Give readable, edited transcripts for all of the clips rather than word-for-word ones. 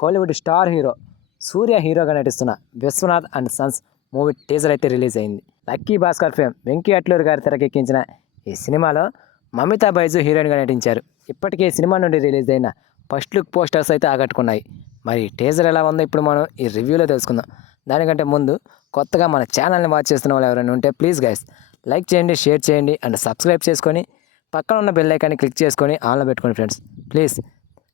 Kollywood star hero Suriya హీరోగా నటిస్తున్న Vishwanath and sons movie teaser అయితే రిలీజ్ అయింది. లక్కీ భాస్కర్ ఫేమ్ వెంకీ అట్లూరి గారు తెరకెక్కించిన ఈ సినిమాలో మమితా బైజు హీరోయిన్గా నటించారు. ఇప్పటికే ఈ సినిమా నుండి రిలీజ్ అయిన ఫస్ట్ లుక్ పోస్టర్స్ అయితే ఆకట్టుకున్నాయి. మరి టీజర్ ఎలా ఉందో ఇప్పుడు మనం ఈ రివ్యూలో తెలుసుకుందాం. దానికంటే ముందు కొత్తగా మన ఛానల్ని వాచ్ చేస్తున్న వాళ్ళు ఎవరైనా ఉంటే ప్లీజ్ గైస్ లైక్ చేయండి, షేర్ చేయండి అండ్ సబ్స్క్రైబ్ చేసుకొని పక్కన ఉన్న బెల్ ఐకాన్ని క్లిక్ చేసుకొని ఆన్లో పెట్టుకోండి ఫ్రెండ్స్ ప్లీజ్.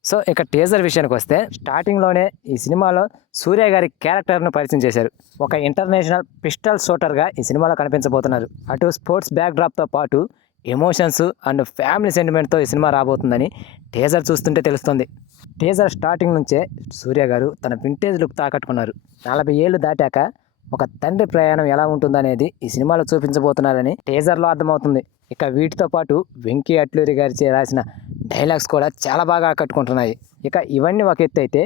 సో ఇక టీజర్ విషయానికి వస్తే స్టార్టింగ్లోనే ఈ సినిమాలో సూర్య గారి క్యారెక్టర్ను పరిచయం చేశారు. ఒక ఇంటర్నేషనల్ పిస్టల్ షూటర్గా ఈ సినిమాలో కనిపించబోతున్నారు. అటు స్పోర్ట్స్ బ్యాక్డ్రాప్తో పాటు ఎమోషన్స్ అండ్ ఫ్యామిలీ సెంటిమెంట్తో ఈ సినిమా రాబోతుందని టీజర్ చూస్తుంటే తెలుస్తుంది. టీజర్ స్టార్టింగ్ నుంచే సూర్య గారు తన వింటేజ్ లుక్ తాకట్టుకున్నారు. 40 ఏళ్ళు దాటాక ఒక తండ్రి ప్రయాణం ఎలా ఉంటుందనేది ఈ సినిమాలో చూపించబోతున్నారని టీజర్లో అర్థమవుతుంది. ఇక వీటితో పాటు వెంకీ అట్లూరి గారి రాసిన డైలాగ్స్ కూడా చాలా బాగా ఆకట్టుకుంటున్నాయి. ఇక ఇవన్నీ ఒక ఎత్తు అయితే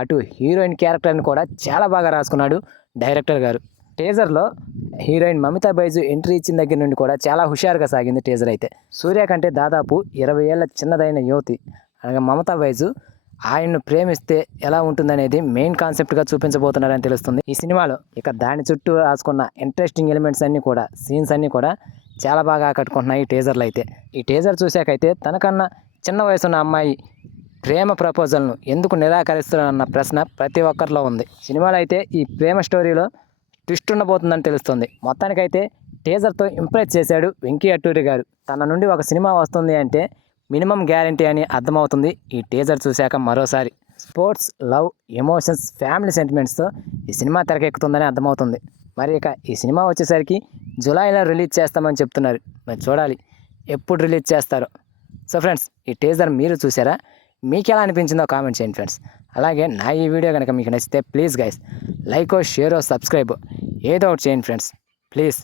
అటు హీరోయిన్ క్యారెక్టర్ని కూడా చాలా బాగా రాసుకున్నాడు డైరెక్టర్ గారు. టీజర్లో హీరోయిన్ మమితా బైజు ఎంట్రీ ఇచ్చిన దగ్గర నుండి కూడా చాలా హుషారుగా సాగింది టీజర్ అయితే. సూర్య కంటే దాదాపు 20 ఏళ్ల చిన్నదైన యువతి అనగా మమతా బైజు ఆయన్ను ప్రేమిస్తే ఎలా ఉంటుందనేది మెయిన్ కాన్సెప్ట్గా చూపించబోతున్నారని తెలుస్తుంది ఈ సినిమాలో. ఇక దాని చుట్టూ రాసుకున్న ఇంట్రెస్టింగ్ ఎలిమెంట్స్ అన్నీ కూడా సీన్స్ అన్నీ కూడా చాలా బాగా ఆకట్టుకుంటున్నాయి ఈ టీజర్లో అయితే. ఈ టీజర్ చూశాకైతే తనకన్నా చిన్న వయసున్న అమ్మాయి ప్రేమ ప్రపోజల్ను ఎందుకు నిరాకరిస్తున్నారన్న ప్రశ్న ప్రతి ఒక్కరిలో ఉంది. సినిమాలో అయితే ఈ ప్రేమ స్టోరీలో ట్విస్ట్ ఉండబోతుందని తెలుస్తుంది. మొత్తానికైతే టీజర్తో ఇంప్రెస్ చేశాడు వెంకీ అట్లూరి గారు. తన నుండి ఒక సినిమా వస్తుంది అంటే మినిమం గ్యారంటీ అని అర్థమవుతుంది ఈ టీజర్ చూశాక. మరోసారి స్పోర్ట్స్, లవ్, ఎమోషన్స్, ఫ్యామిలీ సెంటిమెంట్స్తో ఈ సినిమా తెరకెక్కుతుందని అర్థమవుతుంది. మరి ఇక ఈ సినిమా వచ్చేసరికి జూలైలో రిలీజ్ చేస్తామని చెప్తున్నారు. మరి చూడాలి ఎప్పుడు రిలీజ్ చేస్తారో. సో ఫ్రెండ్స్, ఈ టీజర్ మీరు చూసారా? మీకు ఎలా అనిపించిందో కామెంట్ చేయండి ఫ్రెండ్స్. అలాగే నా ఈ వీడియో కనుక మీకు నచ్చితే please guys like, share, subscribe ఏదో ఒకటి చేయండి ఫ్రెండ్స్ ప్లీజ్.